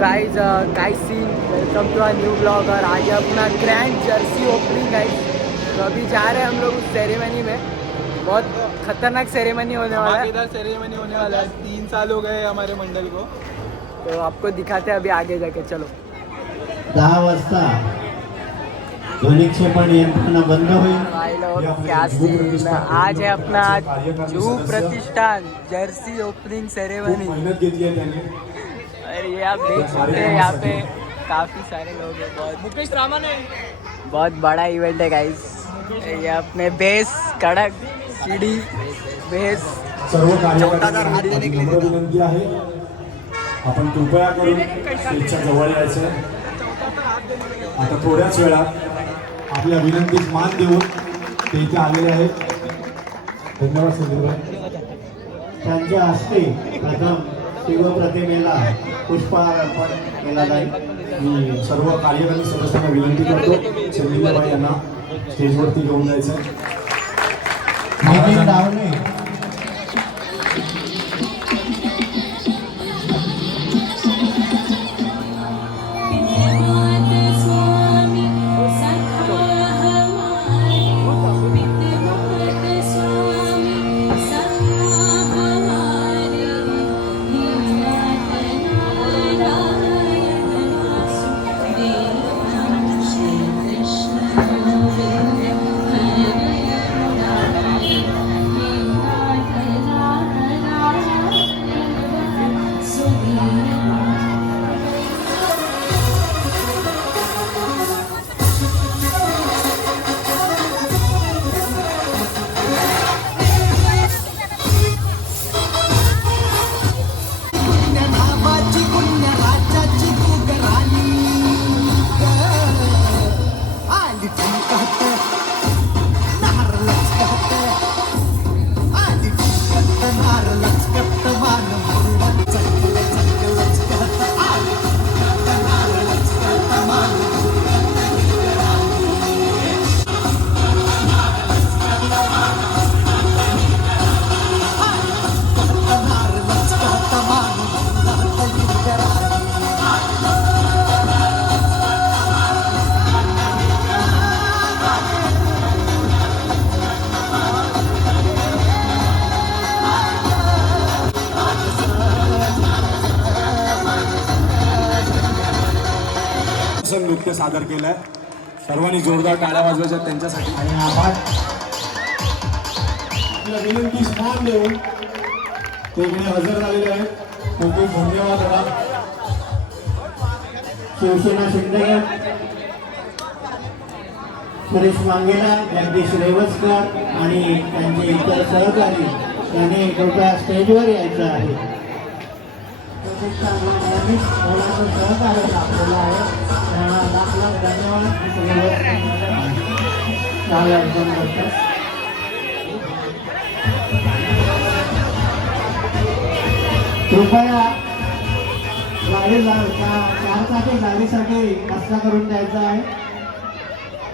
Guys guys सीन welcome to a new blog. और आज है अपना ग्रैंड जर्सी ओपनिंग गाइज। तो अभी जा रहे हैं हम लोग उस सेरेमनी में। बहुत खतरनाक सेरेमनी होने वाला है। इधर सेरेमनी होने वाला है। 3 साल हो गए हमारे मंडल को। तो आपको दिखाते हैं अभी आगे जाके। चलो 10 वाजता ध्वनी क्षेपण यंत्रणा बंद होईल। भाई लोग क्या सीन। आज है अपना जुहू प्रतिष्ठान जर्सी ओपनिंग सेरेमनी। मेहनत घेतली आहे त्याने। और ये आप देख सकते हैं यहाँ पे काफ़ी सारे लोग हैं। बहुत मुकेश रामन है। बहुत बड़ा इवेंट है गाइस। ये अपने बेस कड़क सीढ़ी बेस सर्व कार्यकर्त्यांना नम्र विनंती आहे, आपण कृपया करून स्टेजच्या जवळ यायचं। आता थोड्याच वेळात आपल्या विनंतीस मान देऊन ते इथे आलेले आहेत। धन्यवाद संदीप। त्यांच्या हस्ते प्रथम शिवप्रतिमेला पुष्पहार अर्पण केला जाईल। मी सर्व कार्यकारी सदस्यांना विनंती करतो संदीपबाई यांना स्टेजवरती घेऊन जायचं। नितीन डावणे नृत्य सादर केलंय। सर्वांनी जोरदार टाळ्या वाजवायच्या त्यांच्यासाठी। आणि आपण आपल्या विनंतीस मान देऊन ते इकडे हजर झालेले आहेत। खूप खूप धन्यवाद दादा। शिवसेना शिंदेगड सुरेश वांगेला, जगदीश रेवसकर आणि त्यांचे इतर सहकारी यांनी कृपया स्टेजवर यायचं आहे। सहकार्य लाभलेलं आहे, त्यांना लाख लाख धन्यवाद। कृपया गाडी 4 चाकी गाडीसाठी रस्ता करून द्यायचा आहे।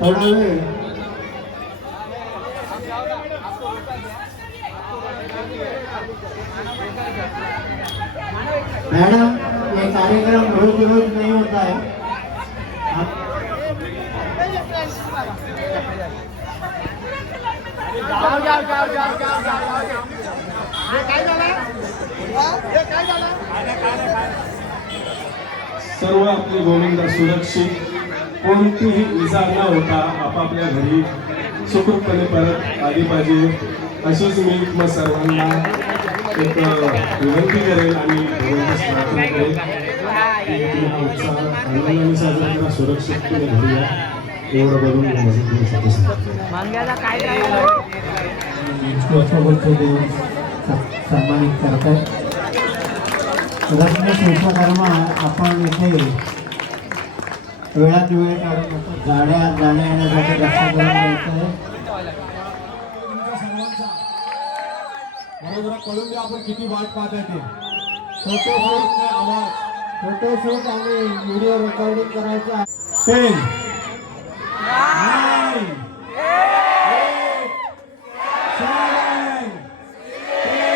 थोडा वेळ मैडम, ये कार्यक्रम रोज रोज नहीं होता है। सर्व आपली गोविंद सुरक्षित, कोणतीही इजा न होता आपापल्या घरी सुखरूपपणे परत आली पाहिजे, अशीच मी मग सर्वांना एक विनंती करेल आणि प्रार्थना करेल की हा उत्साह आनंदाने साजरा करा, सुरक्षितपणे घरी या, एवढं बघून सन्मानित करतात। रत्न शिल्पकर्मा आपण इथे वेळात वेळ काढून गाड्या जाण्या येण्यासाठी रस्ता करून द्यायचं आहे। मला जरा कळून द्या आपण किती वाट पाहत आहे ते। फोटोशूट आणि व्हिडिओ रेकॉर्डिंग करायचं आहे। 10 9 7 6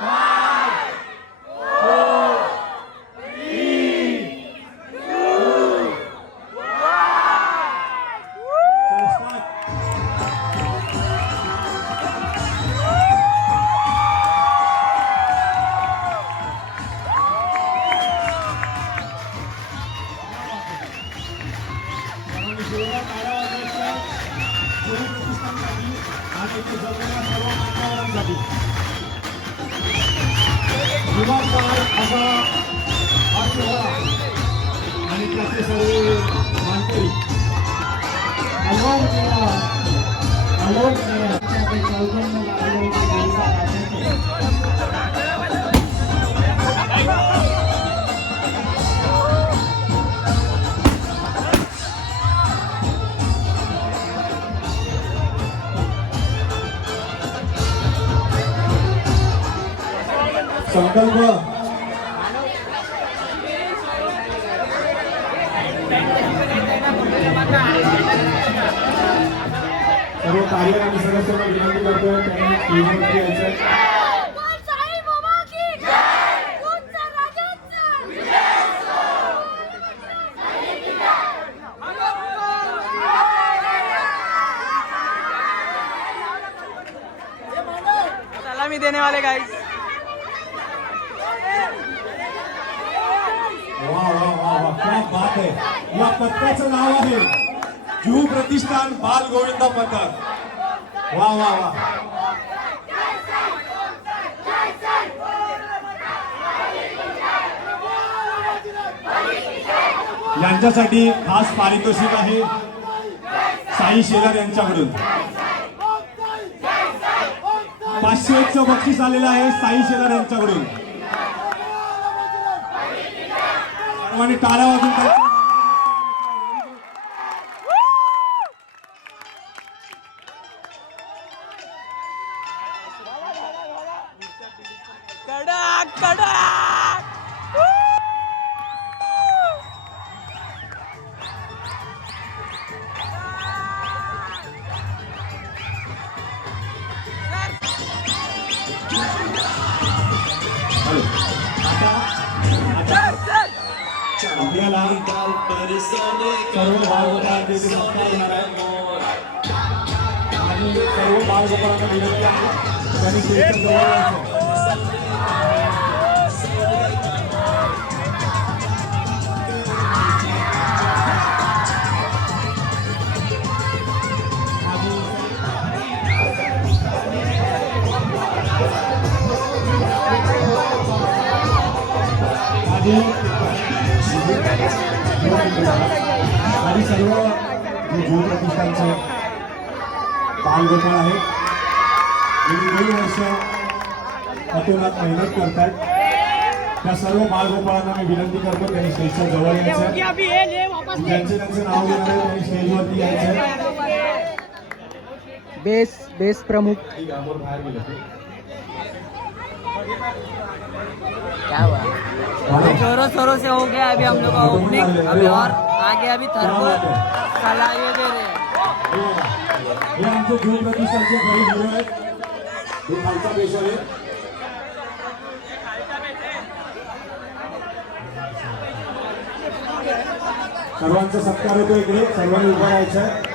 5 4 3 जोरदार टाळ्या वाजवायच्या. कोणी प्रतिष्ठानसाठी आणि इथे जमलेल्या सर्व मान्यवरांसाठी दिवाळकार असा हा सोहळा आणि त्याचे सर्व मानकरी संकल्प सर्व कार्यकारी सदस्यांना विनंती करतोय त्यांनी स्टेजवरती यायचं. सलामी देने वाले गाइस. वा वा वा वा क्या बात आहे. या पथकाचं नाव आहे जुहू प्रतिष्ठान बाल गोविंद पथक. वा वा वा. यांच्यासाठी खास पारितोषिक आहे साई शेलार यांच्याकडून. 500चं बक्षीस आलेलं आहे साई शेलार यांच्याकडून. सर्वांनी टाळ्या वाजून कडक कडक. आपल्याला सर्व बालगोपाळांचे इथे सत्कार होणार आहे आणि सर्व बालगोपाळांना विनंती आहे त्यांनी स्टेजच्या जवळ यायचं. आणि सर्व जे जुहू प्रतिष्ठानचे बालगोपाळ आहेत गेली 2 वर्ष अतोनात मेहनत करतात. त्या सर्व बालगोपाळांना मी विनंती करतो त्यांनी स्टेजच्या जवळ यायचं. ज्यांचे त्यांचे नाव घेणार आहे त्यांनी स्टेजवरती यायचं. बेस प्रमुख बाहेर गेले. क्या हुआ? जोरों शोरों से हो गया अभी हम लोग का ओपनिंग. अभी और आगे अभी थर्मल सलाइए दे रहे हैं. हे आमचे जुहू प्रतिष्ठानचे खरे हिरो आहेत. हे खालचा पेशा आहे. सर्वांचा सत्कार होतो इकडे. सर्वांनी उभं राहायचं आहे.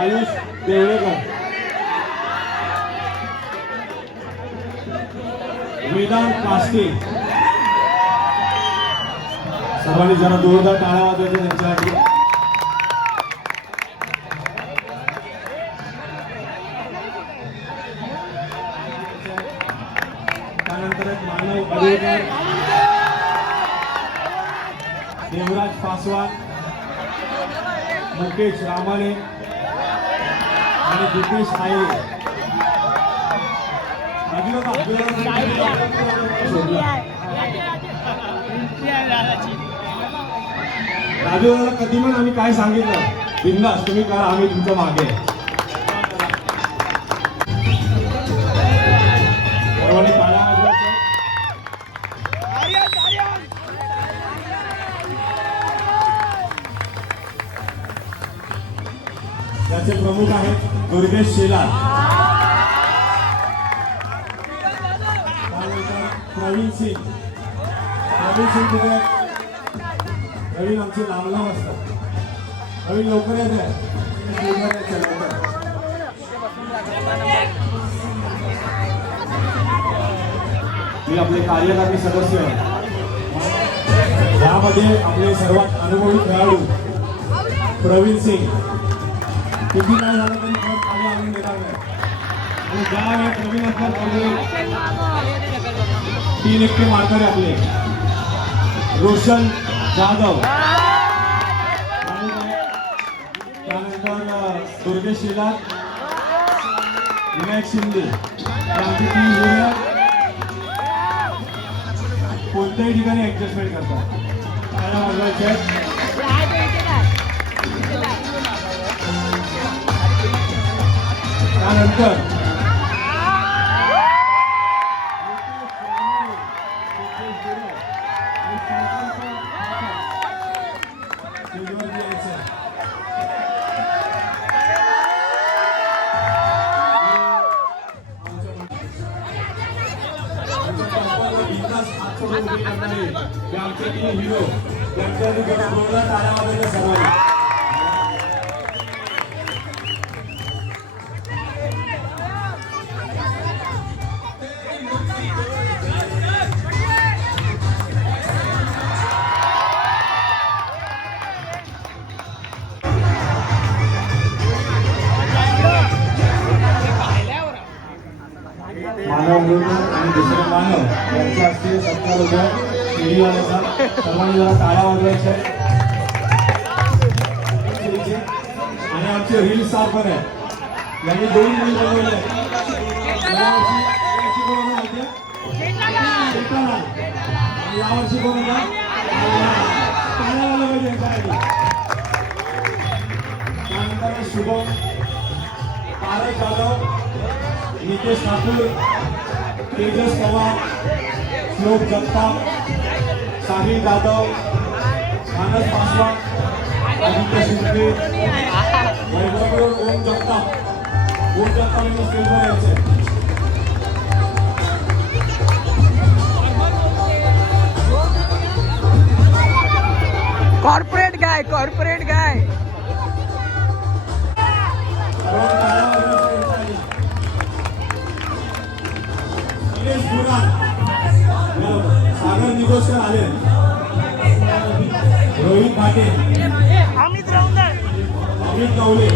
आयुष देवळेकर, वेदांत कास्टे, सर्वांनी जरा जोरदार टाळ्या वाजवायच्या त्यांच्यासाठी. त्यानंतर एक मानव अधिकार देवराज पासवान, मुकेश रामाने आणि दीपेश आये. राजूला कधी पण आम्ही काय सांगितलं बिंदास तुम्ही करा, आम्ही तुमच्या मागे आहे. सर्वांनी टाळ्या वाजवायच्या. याचे प्रमुख आहेत दुर्गेश शेलार, त्यानंतर प्रवीण सिंग. तिथे प्रवीण आमचे लांबलांब असतात. प्रवीण लवकर येते. मी आपले कार्यकारी सदस्य, यामध्ये आपले सर्वात अनुभवी खेळाडू प्रवीण सिंग, किती काय झालं तरी पण खाली आणून देणार नाही. आणि ज्या वेळेस प्रवीण असतात तीन एकटे मारणारे आपले रोशन जाधव, त्यानंतर दुर्गेश शिलार, विनायक शिंदे, आमची टीम कोणत्याही ठिकाणी ऍडजस्टमेंट करतात. त्यानंतर आमचे तीन हिरो त्यांच्या टाळ्या वाजवल्या सर्वांनी. मानव म्हणून आणि दुसरे मानव यांच्या हस्ते सत्कार होत्या मीडियाचा. सर्वांनी जरा टाळ्या वाजवायच्या. आणि आमचे रील स्टार पण आहे, यांनी 2 रील बनवले. यावर्षी कोण होता? यावर्षी कोण होता? टाळ्या वाजवल्या पाहिजे यांच्यासाठी. त्यानंतर शुभम, तारक जाधव, नितेश ठाकूर, तेजस पवार, श्लोक जगताप, साहिल जाधव, मानस पासवान, आदित्य शिंदे, वैभव ओम जगताप. ओम जगताप यांनी स्टेजवर यायचे. कॉर्पोरेट गाय सागर निगोस्कर आले, रोहित भाटे, अमित नवले,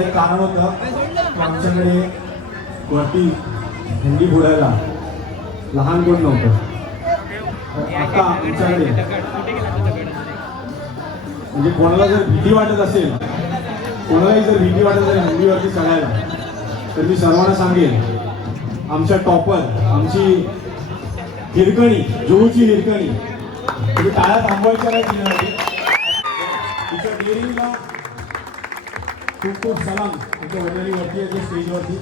एक कारण होतं की आमच्याकडे वरती हिंदी बोलायला लहान कोण नव्हतं. आता आमच्याकडे म्हणजे कोणाला जर भीती वाटत असेल, कोणालाही जर भीती वाटत असेल हिंदीवरती चढायला, तर मी सर्वांना सांगेन आमच्या टॉपर, आमची हिरकणी, जुहूची हिरकणी, तुम्ही टाळ्या थांबवायच्या नाही तिच्यासाठी. तिच्या डेअरिंगला खूप खूप सलाम. तिच्या वडिलांवरती आहे स्टेजवरती.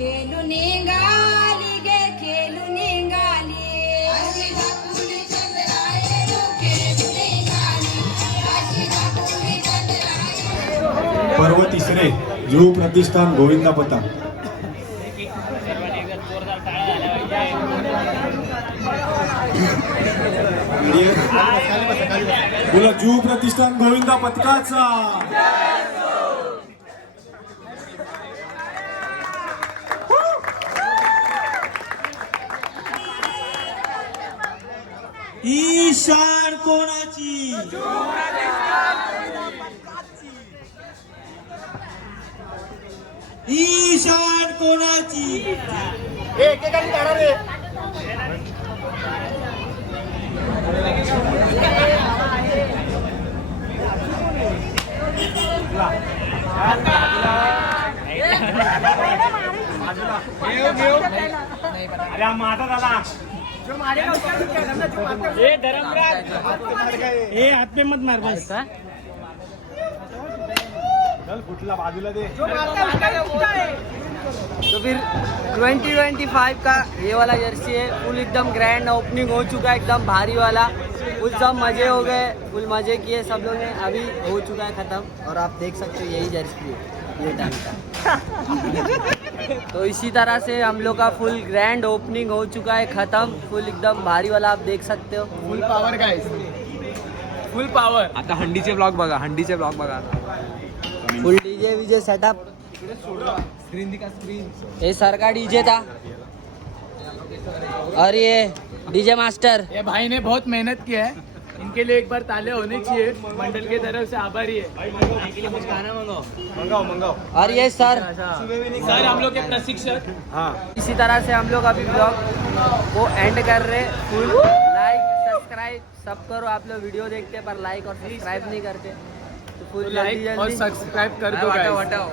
खेळून निघाली गे खेळून निघाली पर्व तिसरे जुहू प्रतिष्ठान गोविंदा पथक. बोला जुहू प्रतिष्ठान गोविंदा पथकाचा. ईशान कोणाची ईशान कोणाची हाथ पे मत मार बस. तो फिर 2025 का ये वाला जर्सी है. फुल एकदम ग्रैंड ओपनिंग हो चुका है, एकदम भारी वाला. फुल सब मजे हो गए, फुल मजे किए सब लोग ने. अभी हो चुका है खत्म और आप देख सकते हो यही जर्सी है ये टाइम का. तो इसी तरह से हम लोग का फुल ग्रैंड ओपनिंग हो चुका है खत्म. फुल एकदम भारी वाला आप देख सकते हो. Full power guys, full power. आता हंडीचे ब्लॉग बघा, हंडीचे ब्लॉग बघा. Full DJ VJ setup. Screen दिखा, स्क्रीन. ये सर का डीजे था और ये डीजे मास्टर. ये भाई ने बहुत मेहनत किया है, इनके लिए एक बार ताले होने चाहिए. मंडल की तरफ से आभारी है. और ये सर. सर हम लोग के प्रशिक्षक. इसी तरह से हम लोग अभी ब्लॉग को एंड कर रहे. फुल लाइक सब्सक्राइब सब करो. आप लोग वीडियो देखते हैं पर लाइक और सब्सक्राइब नहीं करते, तो फुल लाइक और सब्सक्राइब कर दो. हटाओ.